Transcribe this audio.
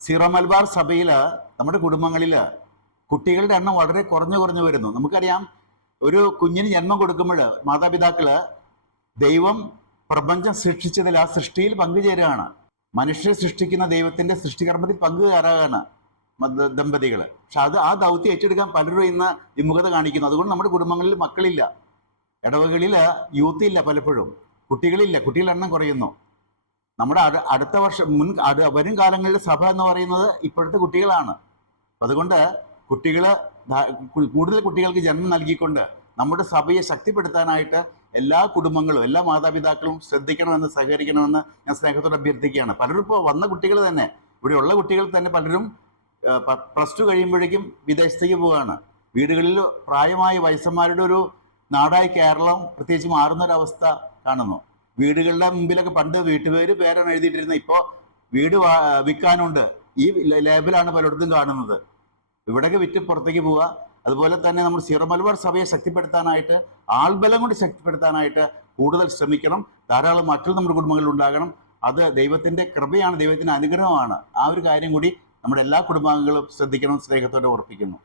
Zero Malabar സഭയിൽ നമ്മുടെ കുടുംബങ്ങളിൽ കുട്ടികളുടെ എണ്ണം വളരെ കുറഞ്ഞു കുറഞ്ഞു വരുന്നു. നമുക്കറിയാം ഒരു കുഞ്ഞിന് ജന്മം കൊടുക്കുമ്പോൾ മാതാപിതാക്കൾ ദൈവം പ്രപഞ്ചം സൃഷ്ടിച്ചതിൽ ആ സൃഷ്ടിയിൽ പങ്കുചേരുകയാണ്. മനുഷ്യരെ സൃഷ്ടിക്കുന്ന ദൈവത്തിന്റെ സൃഷ്ടികർമ്മത്തിൽ പങ്കുചേരാകാണ് ദമ്പതികൾ പക്ഷെ അത് ആ ദൗത്യം ഏറ്റെടുക്കാൻ പലരും ഇന്ന് വിമുഖത കാണിക്കുന്നു. അതുകൊണ്ട് നമ്മുടെ കുടുംബങ്ങളിൽ മക്കളില്ല. ഇടവകളിൽ യൂത്ത് ഇല്ല പലപ്പോഴും. കുട്ടികളില്ല. കുട്ടികളുടെ എണ്ണം കുറയുന്നു. നമ്മുടെ അടുത്ത വർഷം മുൻ വരും കാലങ്ങളിൽ സഭ എന്ന് പറയുന്നത് ഇപ്പോഴത്തെ കുട്ടികളാണ്. അതുകൊണ്ട് കുട്ടികൾ കൂടുതൽ കുട്ടികൾക്ക് ജന്മം നൽകിക്കൊണ്ട് നമ്മുടെ സഭയെ ശക്തിപ്പെടുത്താനായിട്ട് എല്ലാ കുടുംബങ്ങളും എല്ലാ മാതാപിതാക്കളും ശ്രദ്ധിക്കണമെന്ന് സഹകരിക്കണമെന്ന് ഞാൻ സ്നേഹത്തോട് അഭ്യർത്ഥിക്കുകയാണ്. പലരും ഇപ്പോൾ വന്ന കുട്ടികൾ തന്നെ ഇവിടെ ഉള്ള കുട്ടികൾ തന്നെ പലരും പ്ലസ് ടു കഴിയുമ്പോഴേക്കും വിദേശത്തേക്ക് പോവുകയാണ്. വീടുകളിൽ പ്രായമായ വയസ്സന്മാരുടെ ഒരു നാടായി കേരളം പ്രത്യേകിച്ച് മാറുന്നൊരവസ്ഥ കാണുന്നു. വീടുകളുടെ മുമ്പിലൊക്കെ പണ്ട് വീട്ടുപേര് പേരാണ് എഴുതിയിട്ടിരുന്നത്. ഇപ്പോൾ വീട് വിൽക്കാനുണ്ട്. ഈ ലേബലാണ് പലയിടത്തും കാണുന്നത്. ഇവിടെയൊക്കെ വിറ്റ് പുറത്തേക്ക് പോവുക. അതുപോലെ തന്നെ നമ്മൾ സീറോ മലബാർ സഭയെ ശക്തിപ്പെടുത്താനായിട്ട് ആൾബലം കൊണ്ട് ശക്തിപ്പെടുത്താനായിട്ട് കൂടുതൽ ശ്രമിക്കണം. ധാരാളം മറ്റുള്ള നമ്മുടെ കുടുംബങ്ങളിൽ ഉണ്ടാകണം. അത് ദൈവത്തിന്റെ കൃപയാണ് ദൈവത്തിന്റെ അനുഗ്രഹമാണ്. ആ ഒരു കാര്യം കൂടി നമ്മുടെ എല്ലാ കുടുംബാംഗങ്ങളും ശ്രദ്ധിക്കണം സ്നേഹത്തോടെ ഓർപ്പിക്കുന്നു.